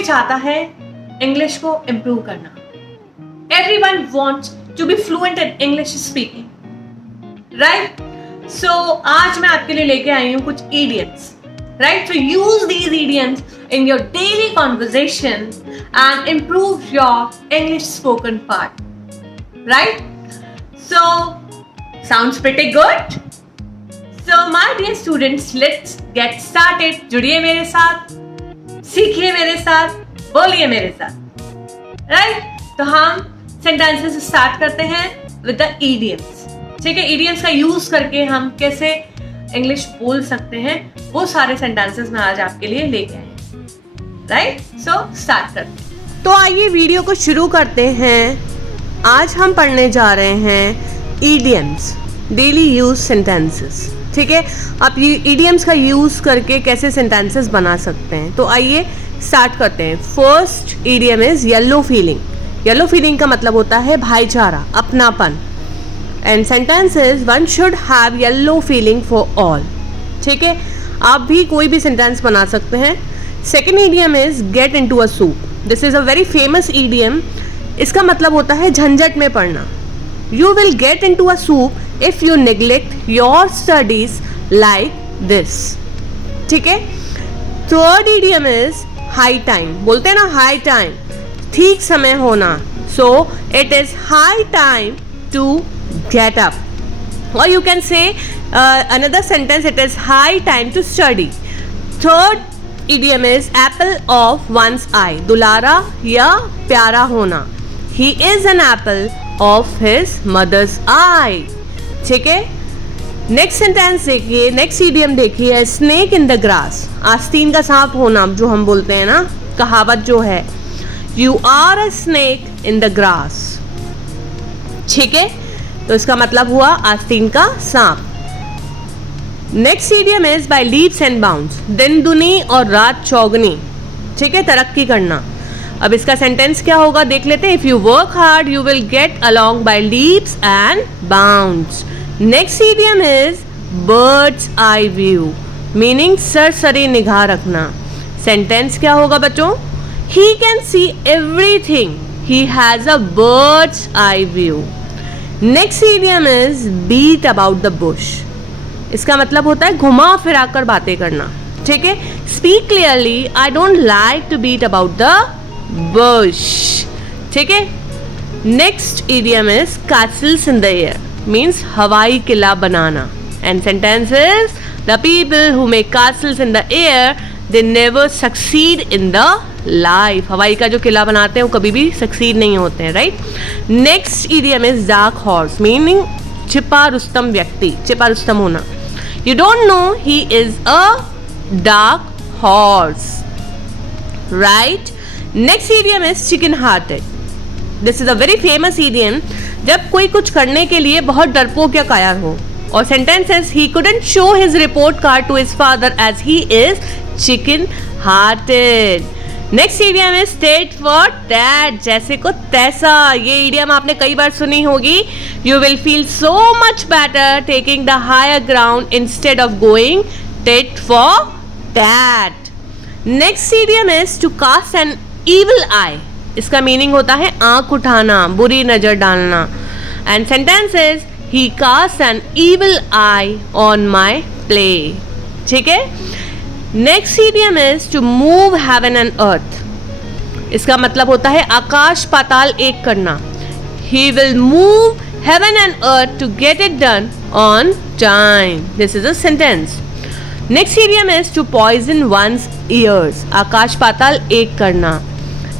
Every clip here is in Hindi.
कोई चाहता है इंग्लिश को इम्प्रूव करना. Everyone wants to be fluent in English speaking, right? So आज मैं आपके लिए लेके आई हूँ कुछ idioms, right? So use these idioms in your daily conversation and improve your English spoken part, right? So sounds pretty good. So my dear students, let's get started. जुड़िए मेरे साथ, सीखिए मेरे साथ, बोलिए मेरे साथ, right? तो हम सेंटेंसेस स्टार्ट करते हैं विद द इडियम्स. ठीक है, इडियम्स का यूज करके हम कैसे इंग्लिश बोल सकते हैं वो सारे सेंटेंसेस मैं आज आपके लिए लेके आई हूँ, राइट? सो स्टार्ट करते हैं. तो आइए वीडियो को शुरू करते हैं. आज हम पढ़ने जा रहे हैं इडियम्स, डेली यूज सेंटेंसेस. ठीक है, आप ये इडियम्स का यूज करके कैसे सेंटेंसेस बना सकते हैं. तो आइए स्टार्ट करते हैं. First idiom is yellow feeling. Yellow feeling का मतलब होता है भाईचारा, अपनापन. And sentence is one should have yellow feeling for all. ठीक है, आप भी कोई भी सेंटेंस बना सकते हैं. Second idiom is get into a soup. This is a very famous idiom. इसका मतलब होता है झंझट में पड़ना. You will get into a soup if you neglect your studies like this. ठीक है. Third idiom is high time. बोलते हैं ना हाई टाइम, ठीक समय होना. So it is high time to get up. और you can say another sentence, it is high time to study. Third idiom is apple of one's eye. दुलारा या प्यारा होना. He is an apple of his mother's eye. ठीक है. नेक्स्ट सेंटेंस देखिए, नेक्स्ट idiom देखिए, snake in the grass. आस्तीन का सांप होना जो हम बोलते हैं ना, कहावत जो है, You are a snake in the grass. ठीक है, तो इसका मतलब हुआ आस्तीन का सांप. Next idiom is by leaps and bounds. दिन दुनी और रात चौगनी. ठीक है, तरक्की करना. अब इसका सेंटेंस क्या होगा देख लेते हैं. If you work hard you will get along by leaps and bounds. Next idiom is bird's eye view, meaning सरसरी निगाह रखना. सेंटेंस क्या होगा बच्चों. He can see everything. He has a bird's eye view. Next idiom is beat about the bush. इसका मतलब होता है घुमा फिरा कर बातें करना. ठीक है. Speak clearly. I don't like to beat about the bush. ठीक है. Next idiom is castles in the air. Means हवाई किला बनाना. And sentence is the people who make castles in the air, they never succeed in the life. हवाई का जो किला बनाते हैं वो कभी भी सक्सीड नहीं होते हैं, right? Next idiom is dark horse, meaning छिपा रुस्तम व्यक्ति, छिपा रुस्तम होना. You don't know he is a dark horse, right? Next idiom is chicken hearted. This is a very famous idiom. जब कोई कुछ करने के लिए बहुत डरपोक या कायर हो. और sentence is he couldn't show his report card to his father as he is chicken hearted. Next idiom is tit for tat, जैसे को तैसा. ये इडियम आपने कई बार सुनी होगी. You will feel so much better taking the higher ground instead of going tit for tat. Next idiom is to cast an evil eye. इसका मीनिंग होता है आंख उठाना, बुरी नजर डालना. And sentence is he cast an evil eye on my play. ठीक है. Next idiom is to move heaven and earth. इसका मतलब होता है आकाश पाताल एक करना. He will move heaven and earth to get it done on time. This is a sentence. Next idiom is to poison one's ears. आकाश पाताल एक करना.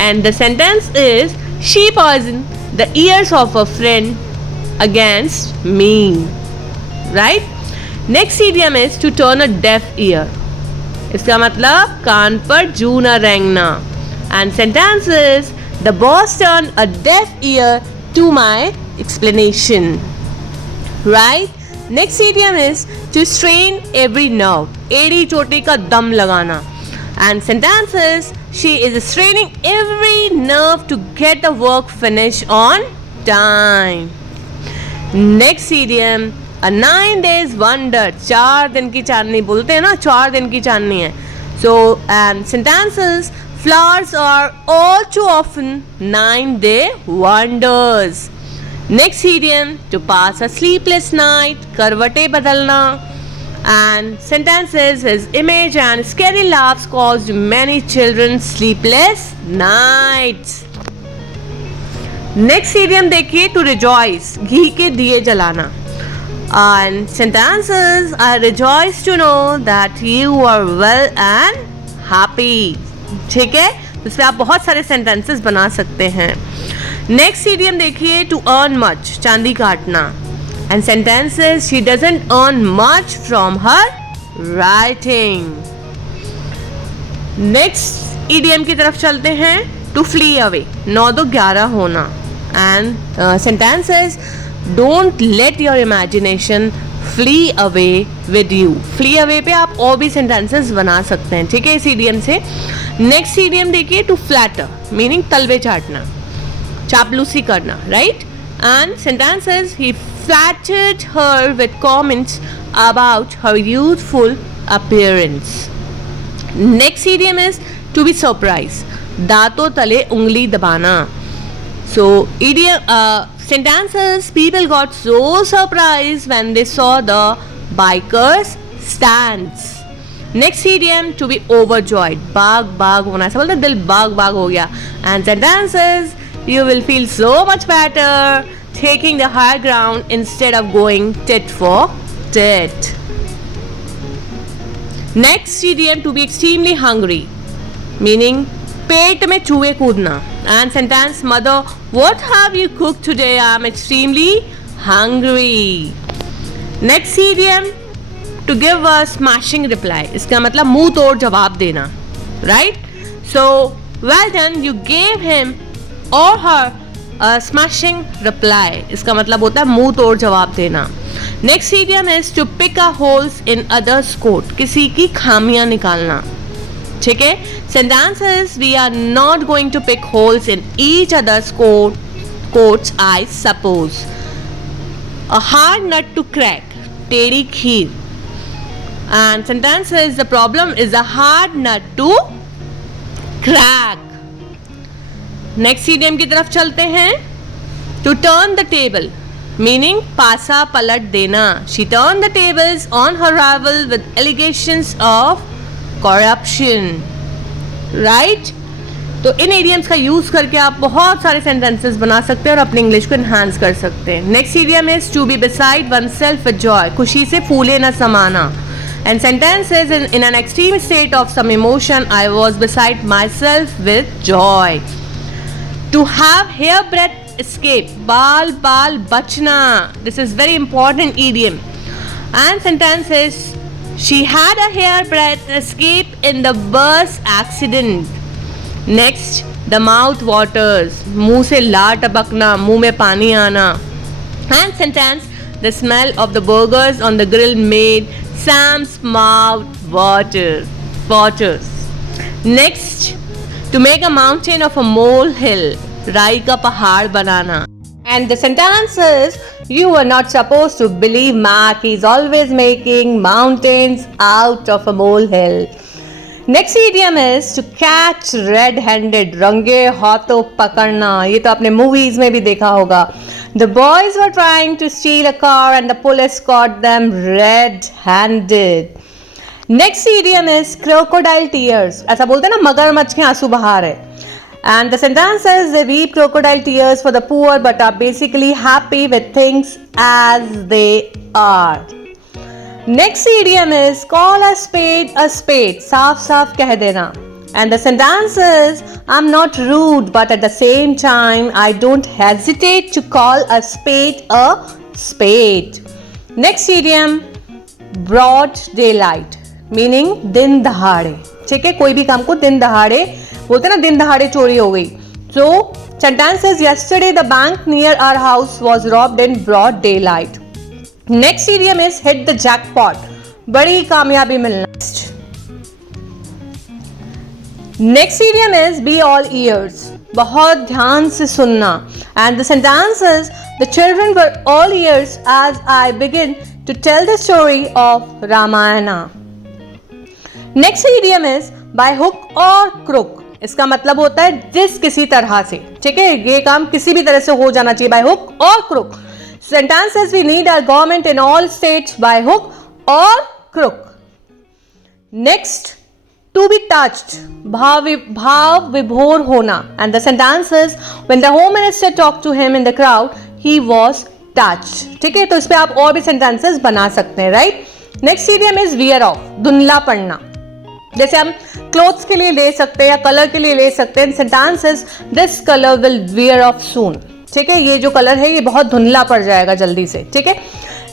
And the sentence is she poison the ears of a friend against me, right? Next idiom is to turn a deaf ear. इसका मतलब कान पर जू न रेंगना. And sentence is the boss turn a deaf ear to my explanation, right? Next idiom is to strain every nerve. एड़ी चोटी का दम लगाना. And sentence is she is straining every nerve to get the work finish on time. Next idiom A 9 days wonder. 4 दिन की चांदनी बोलते हैं ना, 4 दिन की चांदनी है. So and sentences Flowers are all too often nine-day wonders. Next idiom, to pass a sleepless night, karvate badalna. And sentences, his image and scary laughs caused many children sleepless nights. Next idiom देखिए, to rejoice, घी के दिए जलाना. And sentences, I rejoice to know that you are well and happy. ठीक है, इस पे आप बहुत सारे sentences बना सकते हैं. Next idiom देखिए, to earn much, चांदी काटना. And sentences, she doesn't earn much from her writing. Next idiom की तरफ चलते हैं, to flee away, 9-11 होना. And sentences, don't let your imagination flee away with you. Flee away पे आप और भी sentences बना सकते हैं, ठीक है, इस idiom से. Next idiom देखिए, to flatter, meaning तलवे चाटना, चापलूसी करना, right? And sentences, he flattered her with comments about her youthful appearance. Next idiom is to be surprised, दांतों तले उंगली दबाना. So idiom sentences, people got so surprised when they saw the bikers stands. Next idiom, to be overjoyed, बाग बाग होना, ऐसा बोलते हैं दिल बाग बाग हो गया. And sentences, you will feel so much better taking the higher ground instead of going tit for tat. Next idiom, to be extremely hungry, meaning पेट में चूहे कूदना. And sentence, mother, what have you cooked today? I am extremely hungry. Next idiom, to give a smashing reply, इसका मतलब मुंह तोड़ जवाब देना, right? So well done, you gave him or her a smashing reply, इसका मतलब होता है मुंह तोड़ जवाब देना. Next idiom is to pick a holes in others' coat, किसी की खामियां निकालना, ठीक है. Sentences, we are not going to pick holes in each other's coats, I suppose. A hard nut to crack, टेढ़ी खीर. And sentences, the problem is a hard nut to crack. Next idiom की तरफ चलते हैं, to turn the table, meaning पासा पलट देना. She turned the tables on her rival with allegations of corruption, right? तो इन idioms का यूज करके आप बहुत सारे sentences बना सकते हैं और अपनी इंग्लिश को enhance कर सकते हैं. Next idiom is to be beside oneself with joy, खुशी से फूले न समाना. And sentences, in an extreme state of some emotion, I was beside myself with joy. To have hairbreadth escape, baal baal bachna. This is very important idiom. And sentences, she had a hairbreadth escape in the bus accident. Next, the mouth waters, मुंह से लार टपकना, मुंह में पानी आना. And sentence, the smell of the burgers on the grill made Sam's mouth waters. Next, to make a mountain of a molehill, राई का पहाड़ बनाना. And the sentence is, you were not supposed to believe Mac, he's always making mountains out of a molehill. Next idiom is to catch red-handed, रंगे हाथों पकड़ना. ये तो आपने movies में भी देखा होगा. The boys were trying to steal a car and the police caught them red-handed. Next idiom is crocodile tears. ऐसा बोलते हैं ना, मगरमच्छ के आंसू बहा रहे. And the sentence is, they weep crocodile tears for the poor but are basically happy with things as they are. Next idiom is call a spade, साफ साफ कह देना. And the sentence is, I'm not rude but at the same time I don't hesitate to call a spade a spade. Next idiom, broad daylight, meaning दिन दहाड़े. ठीक है, कोई भी काम को दिन दहाड़े बोलते ना, दिन दहाड़े चोरी हो गई. So sentence is, yesterday the bank near our house was robbed in broad daylight. Next idiom is hit the jackpot, बड़ी कामयाबी मिलना. Next idiom is be all ears, बहुत ध्यान से सुनना. And the sentence is, the children were all ears as I begin to tell the story of Ramayana. Next idiom is by hook or crook, इसका मतलब होता है जिस किसी तरह से, ठीक है, ये काम किसी भी तरह से हो जाना चाहिए, बाय हुक और crook. Sentence says we need our government in all states by hook or crook. Next, to be touched, भाव विभोर होना. And the sentence is when the home minister talked to him in the crowd, he was touched. ठीक है, तो इस पे आप और भी sentences बना सकते हैं, right? Next idiom is wear off, धुंधला पड़ना. जैसे हम क्लोथ्स के लिए ले सकते हैं या कलर के लिए ले सकते हैं. Sentence is this colour will wear off soon. ठीक है, ये जो कलर है ये बहुत धुंधला पड़ जाएगा जल्दी से. ठीक है,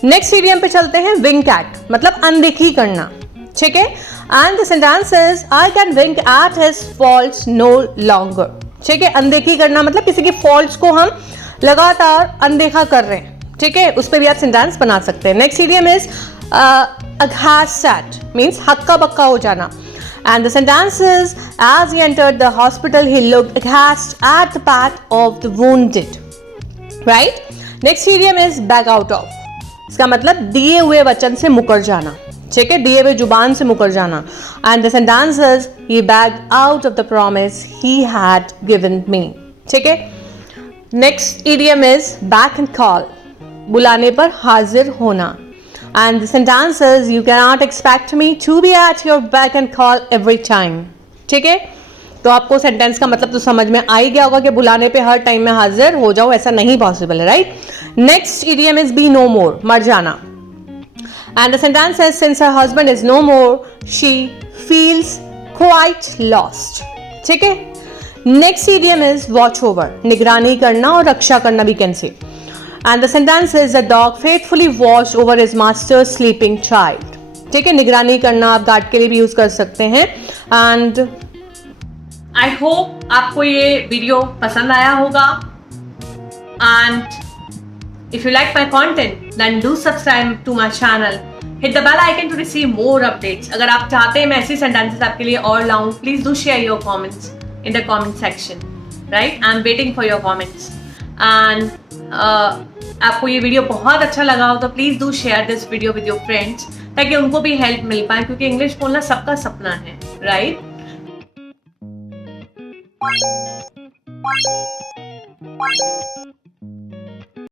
नेक्स्ट इडियम पे चलते हैं. विंक एट मतलब अनदेखी करना. ठीक है, and the sentence is I can wink at his faults no longer. ठीक है, अनदेखी करना मतलब किसी की फॉल्ट्स को हम लगातार अनदेखा कर रहे हैं. ठीक है, उस पर भी आप सेंटेंस बना सकते हैं. Next idiom is aghast at means हक्का बक्का हो जाना. And the sentence is, as he entered the hospital, he looked aghast at the path of the wounded. Right? Next idiom is back out of. इसका मतलब दिए हुए वचन से मुकर जाना. ठीक है, दिए हुए जुबान से मुकर जाना. And the sentence is, he backed out of the promise he had given me. ठीक है. Next idiom is back and call. बुलाने पर हाजिर होना. And the sentence is, you cannot expect me to be at your beck and call every time. ठीक है, तो आपको सेंटेंस का मतलब तो समझ में आ ही गया होगा कि बुलाने पे हर टाइम में हाजिर हो जाओ, ऐसा नहीं पॉसिबल है, right? Next idiom is be no more, मर जाना. And the sentence is since her husband is no more she feels quite lost. ठीक है, next idiom is watch over, निगरानी करना और रक्षा करना भी can say. And the sentence is the dog faithfully watched over his master's sleeping child. ठीक है, निगरानी करना आप गार्ड के लिए भी यूज कर सकते हैं. एंड आई होप आपको ये वीडियो पसंद आया होगा. And if you like my content then do subscribe to my channel. Hit the bell icon to receive more updates. अगर आप चाहते हैं मैं ऐसी सेंटेंसेस आपके लिए और लाऊं, please do share your comments in the comment section. Right, I am waiting for your comments. And आपको ये वीडियो बहुत अच्छा लगा हो तो please do share this video with your friends ताकि उनको भी हेल्प मिल पाए, क्योंकि इंग्लिश बोलना सबका सपना है, राइट?